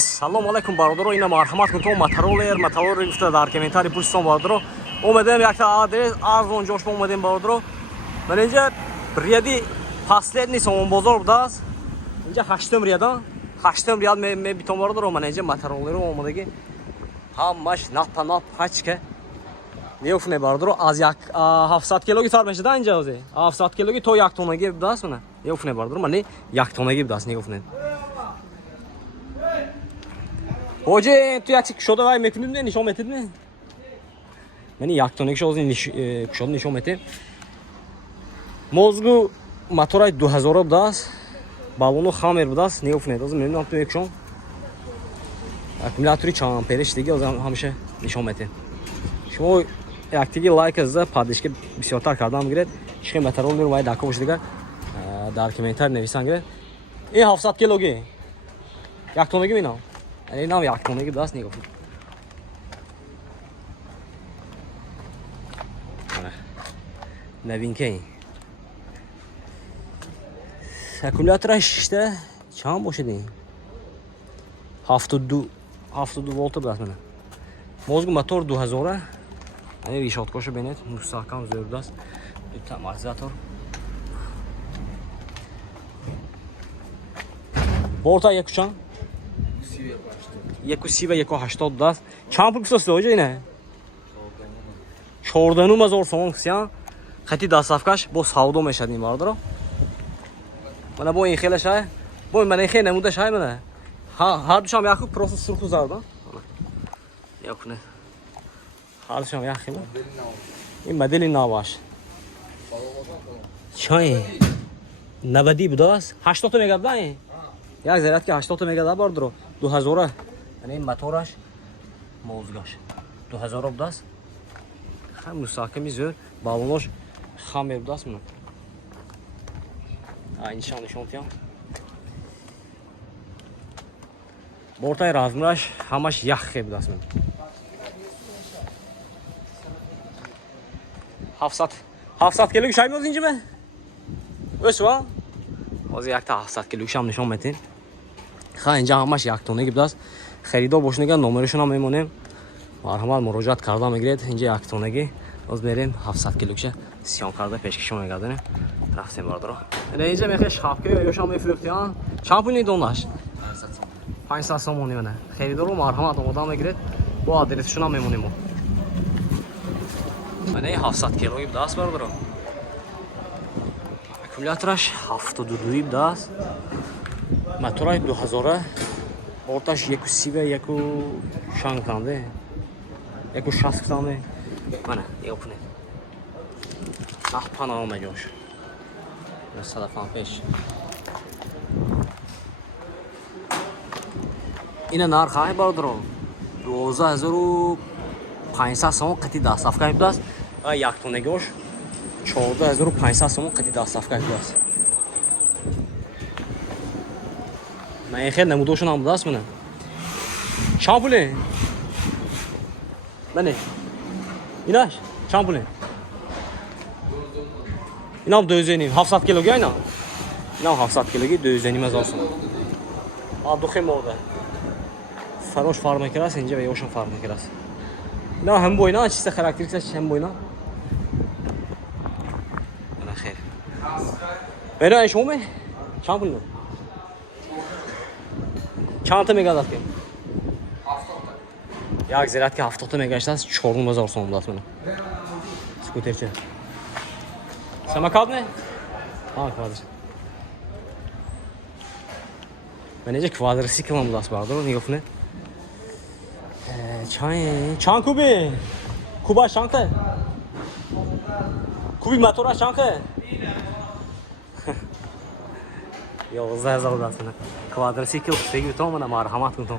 салом алайкум бародаро, ина марҳамат кунтон моторолер гуфта дар комментарий пурситон бародаро. Омадем якта адрес арзон ҷошма омадем бародаро. Ман инҷа рияди последний сомон бозор будааст. Инҷа 8 рияда 8 рияд мебитон бародаро. Ман инҷа моторолеро омадаги ҳамаш напа ҳачка неуфне бародаро. Аз 700 килоги тар мешада инҷа озе 700 килоги то 1 тонаги будааст. Мана неуфне бародаро. Ман 1 тонаги будааст неуфне. Hoca tu yaklaşık şurada var metin mi nişan metin mi? Beni yaktan iki şozun kuşam nişan metin. Mozgu motoray 2000 budas. Balonu xamer budas. Ne ufne lazım memnun yaptım ekşon. Akümülatörü çağın perişteki o zaman hamişe nişan metin. Şunu yaktaki like azda padişke bisyotar kardan girer. Şike metarol bir vay dakika boşluğa. Dar komentar nevisan girer. 700 kilogi. Yaktan gibi ne? این هم یک تونگی دست نگاه کن. نوین که اکومولاتورش işte چند باشه دین 72 volta دست منه. موزگو موتور 2000 یعنی ریشات کوشو بینید مستحکم زرد است. دو تا مارزاتور بورتا یک چند 130 و 180 دست. چند پول کساست hoca yine? 14000 сомон кисян. Хати дастафкаш бо савдо мешадим бардро. Мана бо ин хела шай. Бо мана ин хела намуда шай мана. Ҳар душам яху просто сурху зарда. Якуне. Ҳар душам яхи. Ин модели наваш. Чай. 90 будас. 80 мега дай. Як зарядки 80 мега да бардро. 2000 یعنی موتورش موزگاش 2000 بداست. خیلی مستحکمی زور بالونش خامر بداست منو. این نشان تیام. بورتای رازمرش همش یخی بداست منو. 700 کیلوگی شای میوز اینجا من. وسوا. از یک تا 700 کیلوگی شام نشان میتین. خیلی اینجا همش یک تونگی بداست. خریدار باشنگان نمرشون هم میمونیم. مرحمت مراجعت کردم میگرید اینجا یک تونگی باز بریم 700 کیلوگی سیام کرده پیشکشون میگردیم رفتیم باردارو. اینجا میخوای شاپکه یا شام میفروختیان شامپونی دونش 500 سومونی منه. خریدار رو مرحمت آماده میگرید با آدرسشون هم میمونیم. من 700 کیلوگی بداست باردارو. اکومولاتورش 72 بداست. موتورای 2000 Ortaş 130 ve 160 tane. 160 tane. Bana yapın. Ah panama mecbur. Mesela falan peş. İne nar khay bardro. 12500 سوم قطعی دستافکه می‌داست. یک تونه گوش 14500 سوم قطعی دستافکه می‌داست. من خیلی نمودوشون هم دست منه. چند پوله؟ منه. ایناش چند پوله؟ اینا هم 700 کیلوگی اینا. اینا هم 700 کیلوگی 2,500 سوم. آب دو خیلی مرده. فروش فرم کلاس اینجا و یوشون فرم کلاس. اینا هم بوینا چیز خاراکتریستش هم بوینا. من خیر. اینا ایش همه؟ چند پوله؟ چند تا میگه داد که؟ 70 تا. یک زیرت که 70 تا میگه است 4000 سوم داد منو. اسکوتر چه؟ سماکات نه؟ ها کوادر. من اینجا کوادرسیکل هم دست بردارم نگاه نه. چند کوبی؟ کوبا چند؟ کوبی موتور چند؟ 11000 دست منو. کوادرسیکل سیگی تو منو مرحمت کن تو.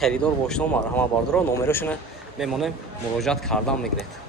خریدار باشنو مرحمت باردارو نمرشونه میمونه مراجعت کردم میگرید.